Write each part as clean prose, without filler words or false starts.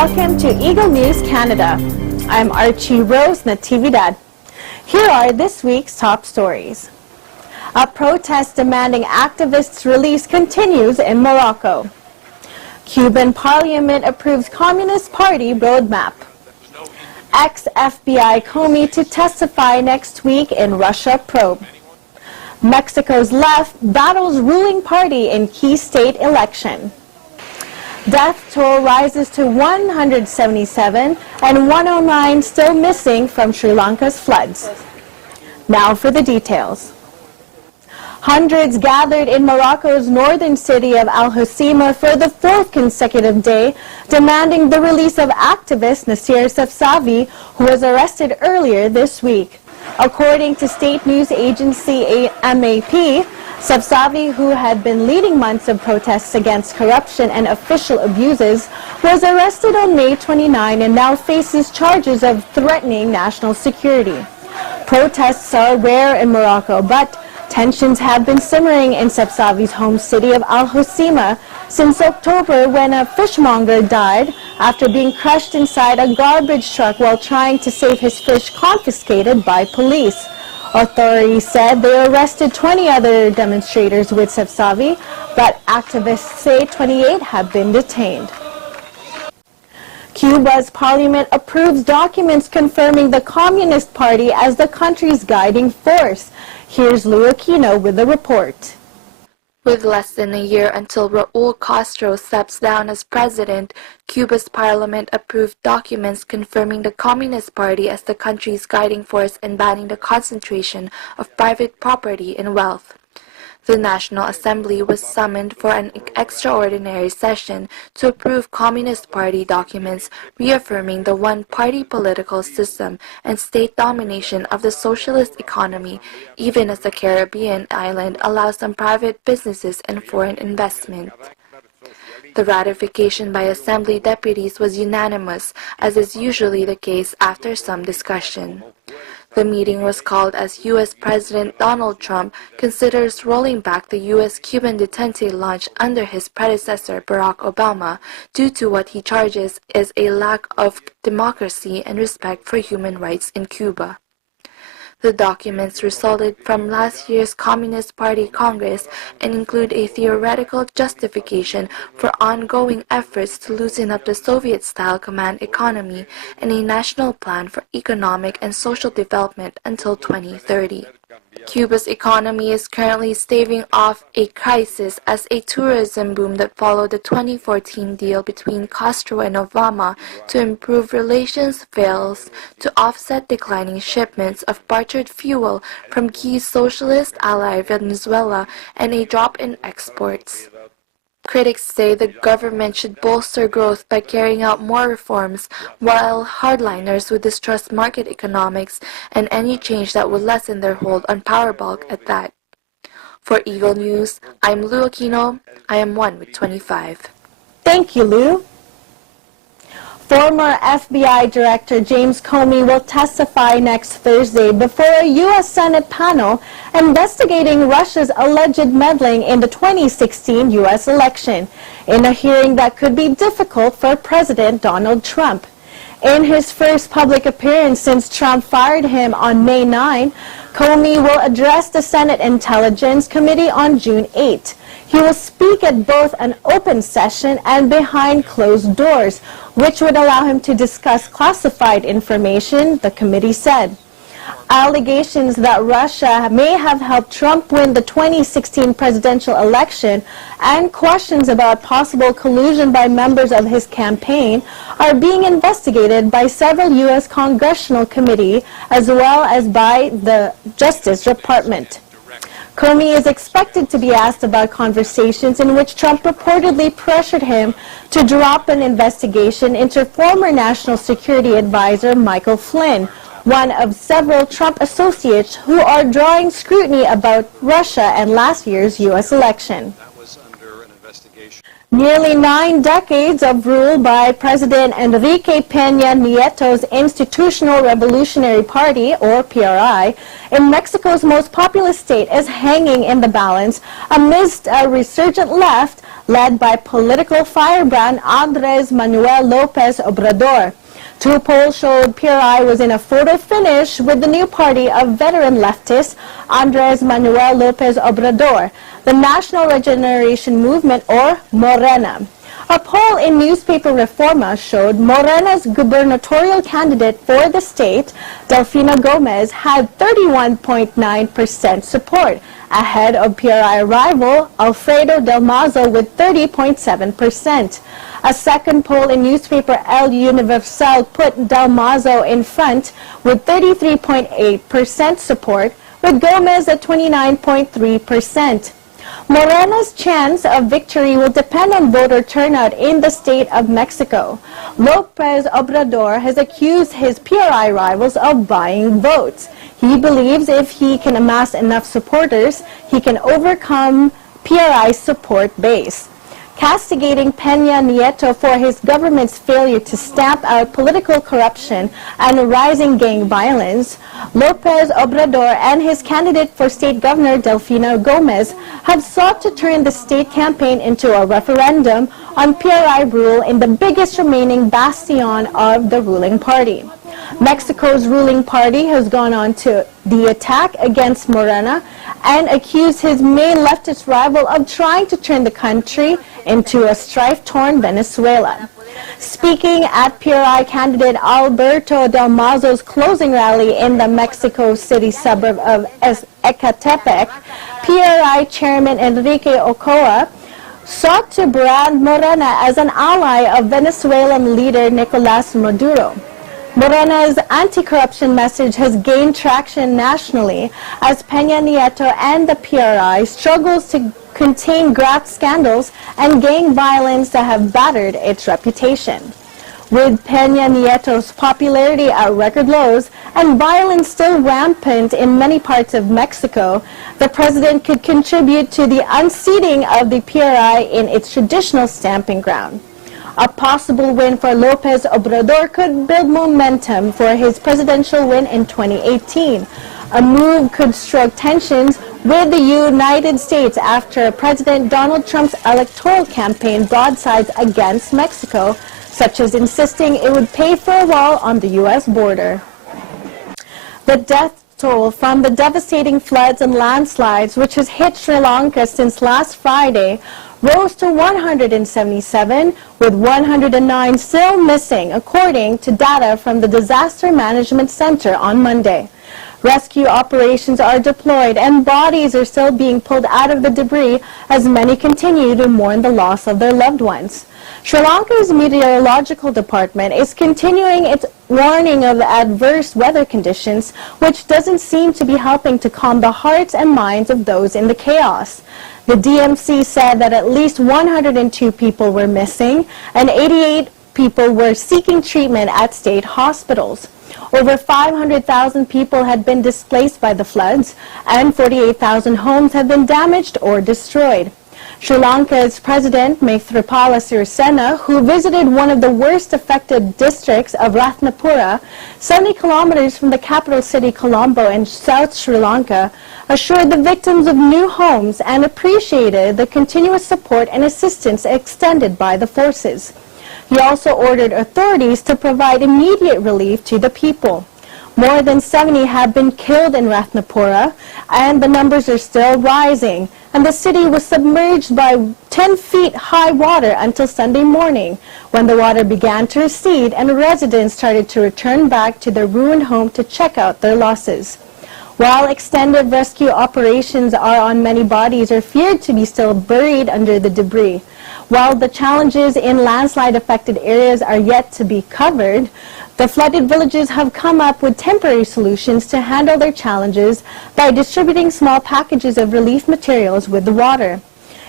Welcome to Eagle News Canada. I'm Archie Rose, Natividad. Here are this week's top stories. A protest demanding activists' release continues in Morocco. Cuban Parliament approves Communist Party roadmap. Ex-FBI Comey to testify next week in Russia probe. Mexico's left battles ruling party in key state election. Death toll rises to 177 and 109 still missing from Sri Lanka's floods. Now for the details. Hundreds gathered in Morocco's northern city of Al Hoceima for the fourth consecutive day, demanding the release of activist Nasser Safsavi, who was arrested earlier this week. According to state news agency MAP, Safsavi, who had been leading months of protests against corruption and official abuses, was arrested on May 29 and now faces charges of threatening national security. Protests are rare in Morocco, but tensions have been simmering in Safsavi's home city of Al Hoceima since October, when a fishmonger died after being crushed inside a garbage truck while trying to save his fish confiscated by police. Authorities said they arrested 20 other demonstrators with Safsavi, but activists say 28 have been detained. Cuba's parliament approves documents confirming the Communist Party as the country's guiding force. Here's Lou Aquino with the report. With less than a year until Raul Castro steps down as president, Cuba's parliament approved documents confirming the Communist Party as the country's guiding force and banning the concentration of private property and wealth. The National Assembly was summoned for an extraordinary session to approve Communist Party documents reaffirming the one-party political system and state domination of the socialist economy, even as the Caribbean island allows some private businesses and foreign investment. The ratification by Assembly deputies was unanimous, as is usually the case after some discussion. The meeting was called as U.S. President Donald Trump considers rolling back the U.S.-Cuban detente launch under his predecessor Barack Obama due to what he charges is a lack of democracy and respect for human rights in Cuba. The documents resulted from last year's Communist Party Congress and include a theoretical justification for ongoing efforts to loosen up the Soviet-style command economy and a national plan for economic and social development until 2030. Cuba's economy is currently staving off a crisis as a tourism boom that followed the 2014 deal between Castro and Obama to improve relations fails to offset declining shipments of bartered fuel from key socialist ally Venezuela and a drop in exports. Critics say the government should bolster growth by carrying out more reforms, while hardliners would distrust market economics and any change that would lessen their hold on power bulk at that. For Eagle News, I'm Lou Aquino. I am 1 with 25. Thank you, Lou. Former FBI Director James Comey will testify next Thursday before a U.S. Senate panel investigating Russia's alleged meddling in the 2016 U.S. election, in a hearing that could be difficult for President Donald Trump. In his first public appearance since Trump fired him on May 9, Comey will address the Senate Intelligence Committee on June 8. He will speak at both an open session and behind closed doors, which would allow him to discuss classified information, the committee said. Allegations that Russia may have helped Trump win the 2016 presidential election and questions about possible collusion by members of his campaign are being investigated by several U.S. congressional committees as well as by the Justice Department. Comey is expected to be asked about conversations in which Trump reportedly pressured him to drop an investigation into former National Security Advisor Michael Flynn, one of several Trump associates who are drawing scrutiny about Russia and last year's U.S. election. Nearly 9 decades of rule by President Enrique Peña Nieto's Institutional Revolutionary Party, or PRI, in Mexico's most populous state is hanging in the balance amidst a resurgent left led by political firebrand Andrés Manuel López Obrador. Two polls showed PRI was in a photo finish with the new party of veteran leftist Andrés Manuel López Obrador, the National Regeneration Movement, or Morena. A poll in newspaper Reforma showed Morena's gubernatorial candidate for the state, Delfina Gomez, had 31.9% support, ahead of PRI rival Alfredo Del Mazo with 30.7%. A second poll in newspaper El Universal put Del Mazo in front with 33.8% support, with Gomez at 29.3%. Morena's chance of victory will depend on voter turnout in the state of Mexico. López Obrador has accused his PRI rivals of buying votes. He believes if he can amass enough supporters, he can overcome PRI's support base. Castigating Peña Nieto for his government's failure to stamp out political corruption and rising gang violence, López Obrador and his candidate for state governor, Delfina Gomez, have sought to turn the state campaign into a referendum on PRI rule in the biggest remaining bastion of the ruling party. Mexico's ruling party has gone on to the attack against Morena and accused his main leftist rival of trying to turn the country into a strife-torn Venezuela. Speaking at PRI candidate Alberto Del Mazo's closing rally in the Mexico City suburb of Ecatepec, PRI chairman Enrique Ochoa sought to brand Morena as an ally of Venezuelan leader Nicolás Maduro. Morena's anti-corruption message has gained traction nationally as Peña Nieto and the PRI struggles to contain graft scandals and gang violence that have battered its reputation. With Peña Nieto's popularity at record lows and violence still rampant in many parts of Mexico, the president could contribute to the unseating of the PRI in its traditional stamping ground. A possible win for López Obrador could build momentum for his presidential win in 2018. A move could stroke tensions with the United States after President Donald Trump's electoral campaign broadsides against Mexico, such as insisting it would pay for a wall on the U.S. border. The death toll from the devastating floods and landslides which has hit Sri Lanka since last Friday rose to 177, with 109 still missing, according to data from the Disaster Management Center on Monday. Rescue operations are deployed and bodies are still being pulled out of the debris as many continue to mourn the loss of their loved ones. Sri Lanka's meteorological department is continuing its warning of adverse weather conditions, which doesn't seem to be helping to calm the hearts and minds of those in the chaos. The DMC said that at least 102 people were missing and 88 people were seeking treatment at state hospitals. Over 500,000 people had been displaced by the floods and 48,000 homes have been damaged or destroyed. Sri Lanka's President Maithripala Sirisena, who visited one of the worst affected districts of Ratnapura, 70 kilometers from the capital city Colombo in South Sri Lanka, assured the victims of new homes and appreciated the continuous support and assistance extended by the forces. He also ordered authorities to provide immediate relief to the people. More than 70 have been killed in Ratnapura, and the numbers are still rising. And the city was submerged by 10 feet high water until Sunday morning, when the water began to recede and residents started to return back to their ruined home to check out their losses. While extended rescue operations are on, many bodies are feared to be still buried under the debris. While the challenges in landslide-affected areas are yet to be covered, the flooded villages have come up with temporary solutions to handle their challenges by distributing small packages of relief materials with the water.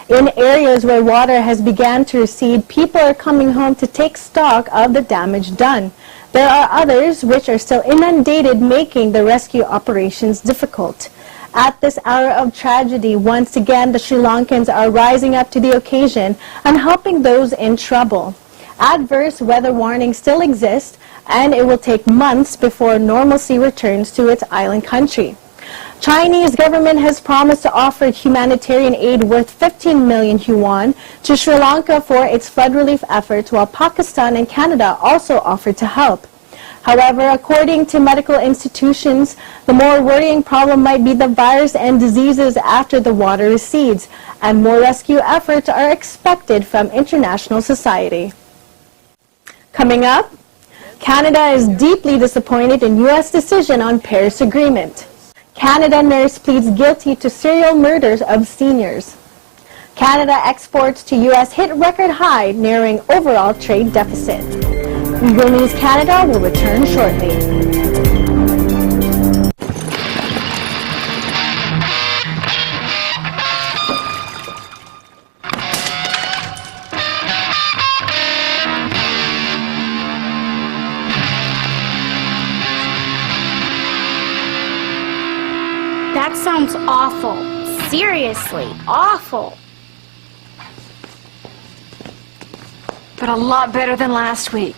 In areas where water has begun to recede, people are coming home to take stock of the damage done. There are others which are still inundated, making the rescue operations difficult. At this hour of tragedy, once again, the Sri Lankans are rising up to the occasion and helping those in trouble. Adverse weather warnings still exist, and it will take months before normalcy returns to its island country. Chinese government has promised to offer humanitarian aid worth 15 million yuan to Sri Lanka for its flood relief efforts, while Pakistan and Canada also offered to help. However, according to medical institutions, the more worrying problem might be the virus and diseases after the water recedes, and more rescue efforts are expected from international society. Coming up, Canada is deeply disappointed in U.S. decision on Paris Agreement. Canada nurse pleads guilty to serial murders of seniors. Canada exports to U.S. hit record high, narrowing overall trade deficit. Eagle News Canada will return shortly. That sounds awful. Seriously, awful. But a lot better than last week.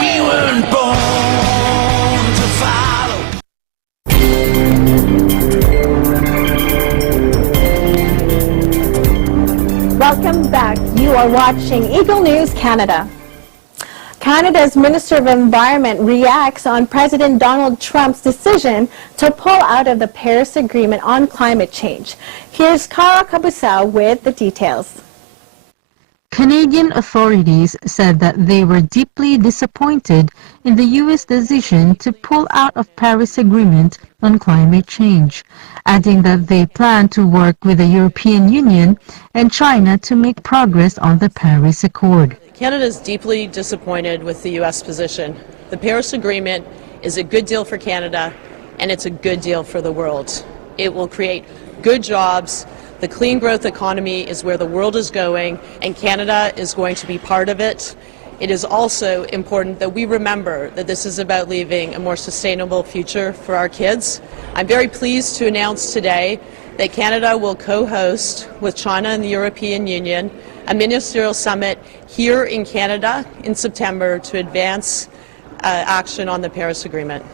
We weren't born to follow. Welcome back. You are watching Eagle News Canada. Canada's Minister of Environment reacts on President Donald Trump's decision to pull out of the Paris Agreement on climate change. Here's Kara Kabusao with the details. Canadian authorities said that they were deeply disappointed in the U.S. decision to pull out of Paris Agreement on climate change, adding that they plan to work with the European Union and China to make progress on the Paris Accord. Canada is deeply disappointed with the U.S. position. The Paris Agreement is a good deal for Canada, and it's a good deal for the world. It will create good jobs. The clean growth economy is where the world is going, and Canada is going to be part of it. It is also important that we remember that this is about leaving a more sustainable future for our kids. I'm very pleased to announce today that Canada will co-host with China and the European Union a ministerial summit here in Canada in September to advance action on the Paris Agreement.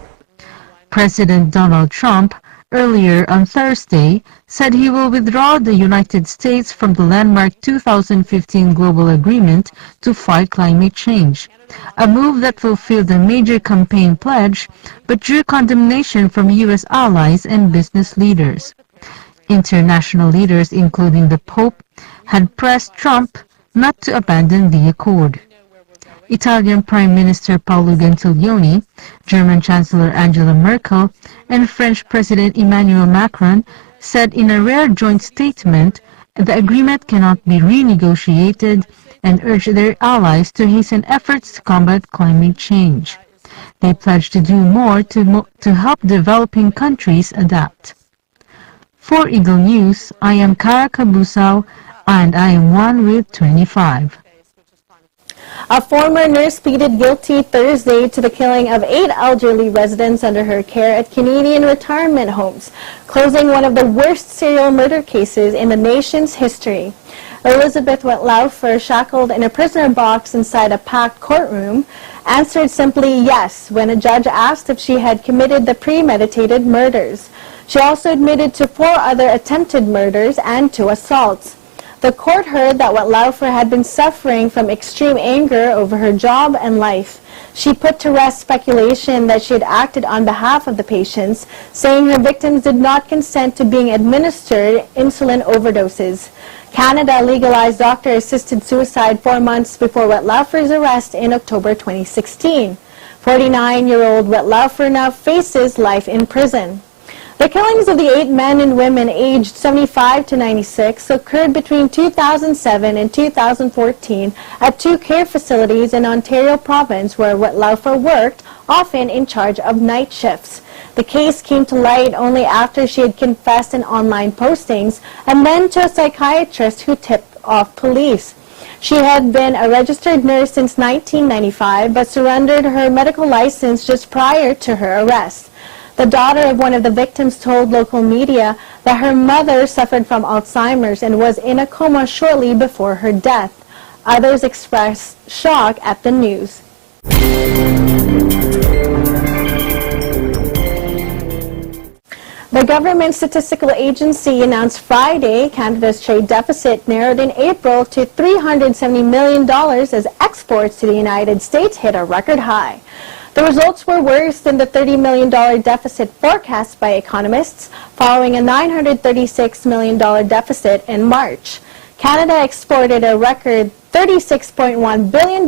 President Donald Trump earlier on Thursday said he will withdraw the United States from the landmark 2015 global agreement to fight climate change, a move that fulfilled a major campaign pledge but drew condemnation from U.S. allies and business leaders. International leaders, including the Pope, had pressed Trump not to abandon the accord. Italian Prime Minister Paolo Gentiloni, German Chancellor Angela Merkel, and French President Emmanuel Macron said in a rare joint statement the agreement cannot be renegotiated and urged their allies to hasten efforts to combat climate change. They pledged to do more to help developing countries adapt. For Eagle News, I am Kara Kabusao, and I am one with 25. A former nurse pleaded guilty Thursday to the killing of 8 elderly residents under her care at Canadian retirement homes, closing one of the worst serial murder cases in the nation's history. Elizabeth Laufer, shackled in a prisoner box inside a packed courtroom, answered simply yes when a judge asked if she had committed the premeditated murders. She also admitted to 4 other attempted murders and 2 assaults. The court heard that Laufer had been suffering from extreme anger over her job and life. She put to rest speculation that she had acted on behalf of the patients, saying her victims did not consent to being administered insulin overdoses. Canada legalized doctor-assisted suicide 4 months before Laufer's arrest in October 2016. 49-year-old Laufer now faces life in prison. The killings of the 8 men and women aged 75 to 96 occurred between 2007 and 2014 at 2 care facilities in Ontario province where Laufer worked, often in charge of night shifts. The case came to light only after she had confessed in online postings and then to a psychiatrist who tipped off police. She had been a registered nurse since 1995 but surrendered her medical license just prior to her arrest. The daughter of one of the victims told local media that her mother suffered from Alzheimer's and was in a coma shortly before her death. Others expressed shock at the news. The government statistical agency announced Friday Canada's trade deficit narrowed in April to $370 million as exports to the United States hit a record high. The results were worse than the $30 million deficit forecast by economists, following a $936 million deficit in March. Canada exported a record $36.1 billion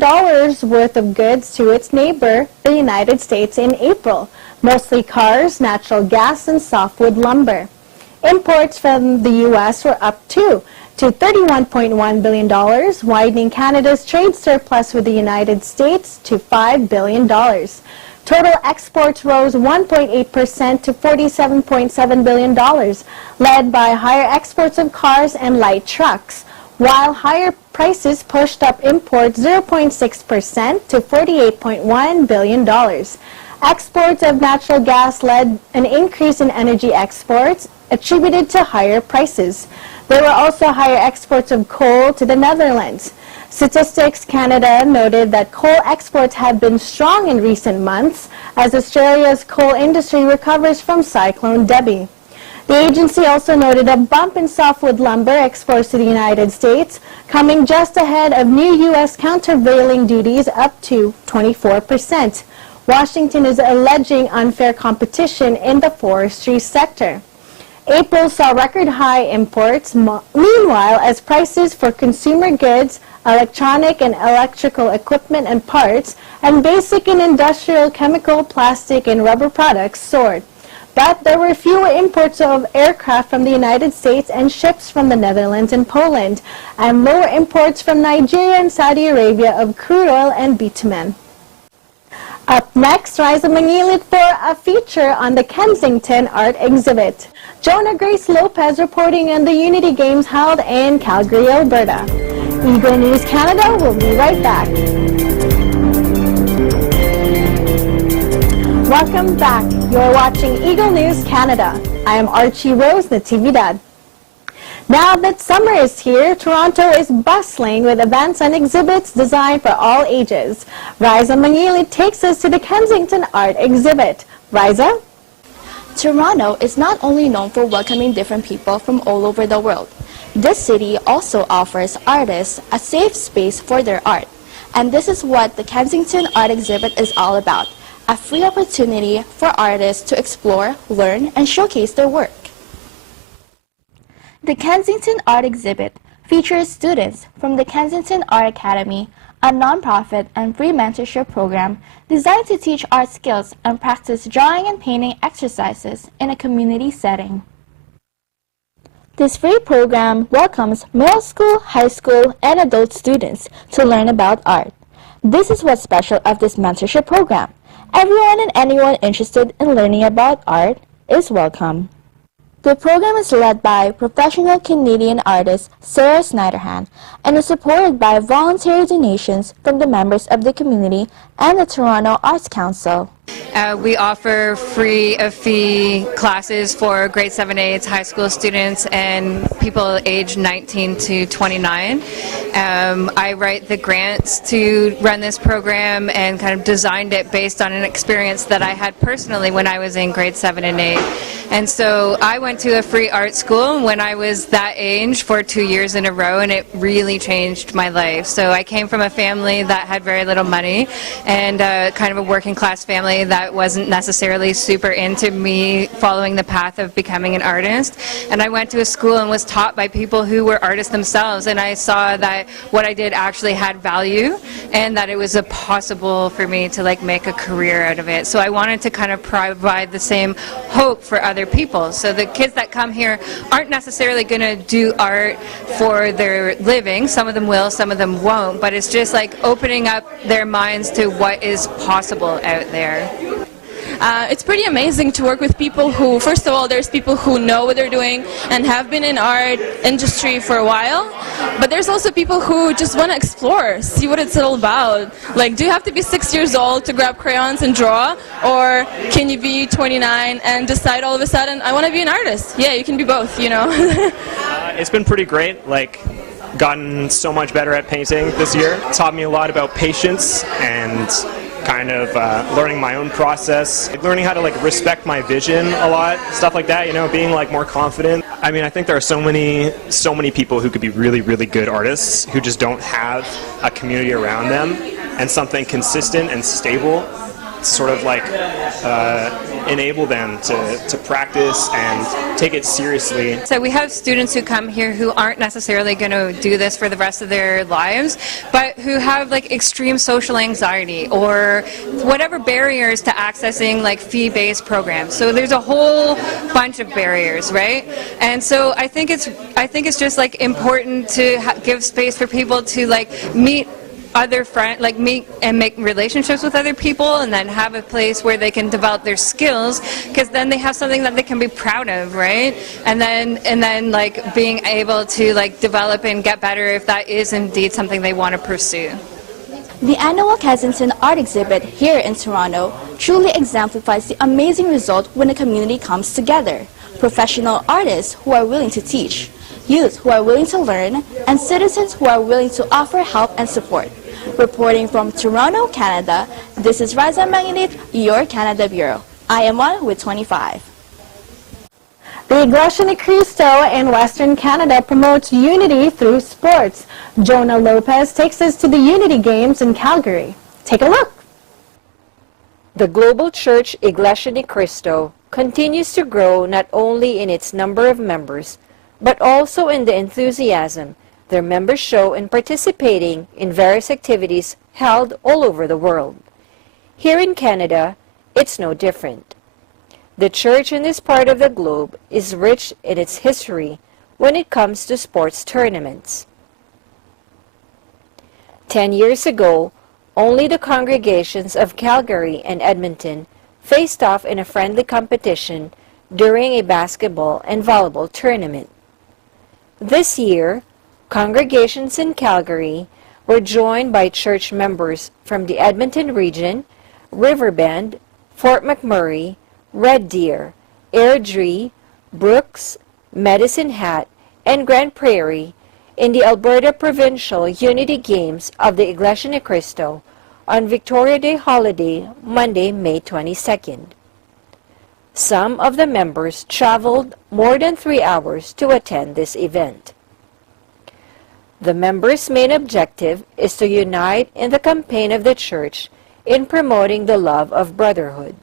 worth of goods to its neighbor, the United States, in April, mostly cars, natural gas, and softwood lumber. Imports from the U.S. were up too, to $31.1 billion, widening Canada's trade surplus with the United States to $5 billion. Total exports rose 1.8% to $47.7 billion, led by higher exports of cars and light trucks, while higher prices pushed up imports 0.6% to $48.1 billion. Exports of natural gas led an increase in energy exports, attributed to higher prices. There were also higher exports of coal to the Netherlands. Statistics Canada noted that coal exports have been strong in recent months as Australia's coal industry recovers from Cyclone Debbie. The agency also noted a bump in softwood lumber exports to the United States, coming just ahead of new U.S. countervailing duties up to 24%. Washington is alleging unfair competition in the forestry sector. April saw record high imports. Meanwhile, as prices for consumer goods, electronic and electrical equipment and parts, and basic and industrial chemical, plastic, and rubber products soared. But there were fewer imports of aircraft from the United States and ships from the Netherlands and Poland, and lower imports from Nigeria and Saudi Arabia of crude oil and bitumen. Up next, Riza Mangilit for a feature on the Kensington Art Exhibit. Jonah Grace Lopez reporting on the Unity Games held in Calgary, Alberta. Eagle News Canada will be right back. Welcome back. You're watching Eagle News Canada. I am Archie Rose Natividad. Now that summer is here, Toronto is bustling with events and exhibits designed for all ages. Riza Mangilit takes us to the Kensington Art Exhibit. Riza? Toronto is not only known for welcoming different people from all over the world. This city also offers artists a safe space for their art. And this is what the Kensington Art Exhibit is all about. A free opportunity for artists to explore, learn, and showcase their work. The Kensington Art Exhibit features students from the Kensington Art Academy, a non-profit and free mentorship program designed to teach art skills and practice drawing and painting exercises in a community setting. This free program welcomes middle school, high school, and adult students to learn about art. This is what's special of this mentorship program. Everyone and anyone interested in learning about art is welcome. The program is led by professional Canadian artist Sarah Snyderhan and is supported by voluntary donations from the members of the community and the Toronto Arts Council. We offer free of fee classes for grade 7-8 high school students and people aged 19 to 29. I write the grants to run this program and kind of designed it based on an experience that I had personally when I was in grade 7 and 8. And so I went to a free art school when I was that age for 2 years in a row, and it really changed my life. So I came from a family that had very little money and kind of a working class family that wasn't necessarily super into me following the path of becoming an artist. And I went to a school and was taught by people who were artists themselves, and I saw that what I did actually had value and that it was possible for me to make a career out of it. So I wanted to kind of provide the same hope for other people. So the kids that come here aren't necessarily going to do art for their living. Some of them will, some of them won't, but it's just opening up their minds to what is possible out there. It's pretty amazing to work with people who, first of all, there's people who know what they're doing and have been in art industry for a while, but there's also people who just want to explore, see what it's all about. Like, do you have to be 6 years old to grab crayons and draw, or can you be 29 and decide all of a sudden, I want to be an artist? Yeah, you can be both, you know. It's been pretty great. Like, gotten so much better at painting this year. It taught me a lot about patience and kind of learning my own process, like learning how to like respect my vision a lot, stuff like that, you know, being like more confident. I mean, I think there are so many people who could be really, really good artists who just don't have a community around them and something consistent and stable to sort of like enable them to practice and take it seriously. So we have students who come here who aren't necessarily going to do this for the rest of their lives, but who have like extreme social anxiety or whatever barriers to accessing like fee-based programs. So there's a whole bunch of barriers, right? And so I think it's just like important to give space for people to like meet other friends, like meet and make relationships with other people, and then have a place where they can develop their skills, because then they have something that they can be proud of, right? And then like being able to like develop and get better if that is indeed something they want to pursue. The annual Kensington art exhibit here in Toronto truly exemplifies the amazing result when a community comes together. Professional artists who are willing to teach, youth who are willing to learn, and citizens who are willing to offer help and support. Reporting from Toronto, Canada, this is Raza Manginit, your Canada Bureau. I am one with 25. The Iglesia ni Cristo in Western Canada promotes unity through sports. Jonah Lopez takes us to the Unity Games in Calgary. Take a look. The global church Iglesia ni Cristo continues to grow not only in its number of members, but also in the enthusiasm their members show in participating in various activities held all over the world. Here in Canada, it's no different. The church in this part of the globe is rich in its history when it comes to sports tournaments. 10 years ago, only the congregations of Calgary and Edmonton faced off in a friendly competition during a basketball and volleyball tournament. This year, congregations in Calgary were joined by church members from the Edmonton region, Riverbend, Fort McMurray, Red Deer, Airdrie, Brooks, Medicine Hat, and Grand Prairie in the Alberta Provincial Unity Games of the Iglesia ni Cristo on Victoria Day holiday, Monday, May 22nd. Some of the members traveled more than 3 hours to attend this event. The members' main objective is to unite in the campaign of the church in promoting the love of brotherhood.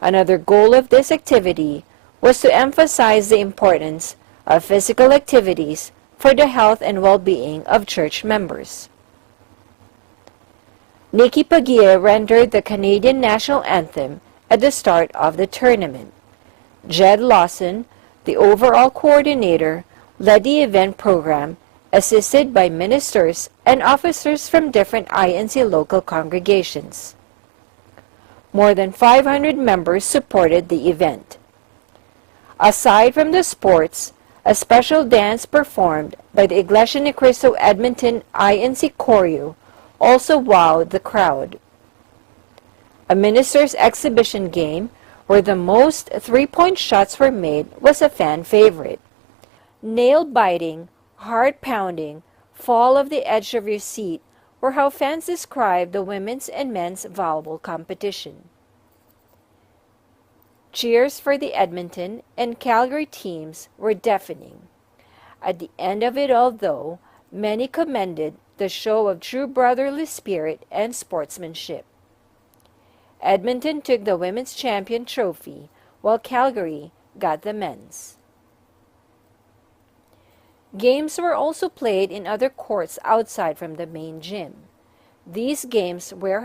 Another goal of this activity was to emphasize the importance of physical activities for the health and well-being of church members. Nikki Pagia rendered the Canadian national anthem at the start of the tournament. Jed Lawson, the overall coordinator, led the event program, assisted by ministers and officers from different INC local congregations. More than 500 members supported the event. Aside from the sports, a special dance performed by the Iglesia ni Cristo Edmonton INC Choreo also wowed the crowd. A minister's exhibition game where the most three-point shots were made was a fan favorite. Nail-biting, heart-pounding, fall of the edge of your seat were how fans described the women's and men's volleyball competition. Cheers for the Edmonton and Calgary teams were deafening. At the end of it all, though, many commended the show of true brotherly spirit and sportsmanship. Edmonton took the women's champion trophy, while Calgary got the men's. Games were also played in other courts outside from the main gym. These games were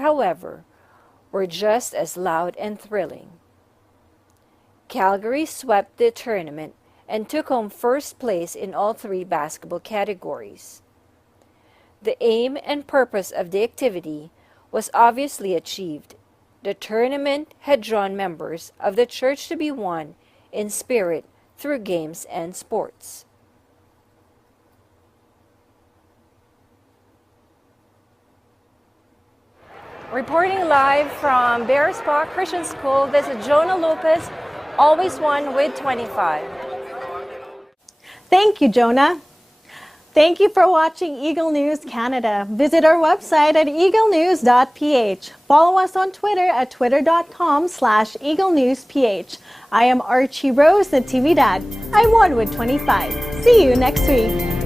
just as loud and thrilling. Calgary swept the tournament and took home first place in all three basketball categories. The aim and purpose of the activity was obviously achieved. The tournament had drawn members of the church to be one in spirit through games and sports. Reporting live from Bearspaw Christian School, this is Jonah Lopez, always one with 25. Thank you, Jonah. Thank you for watching Eagle News Canada. Visit our website at Eaglenews.PH. Follow us on Twitter at twitter.com/EagleNewsPH. I am Archie Rose, the TV Dad. I'm one with 25. See you next week.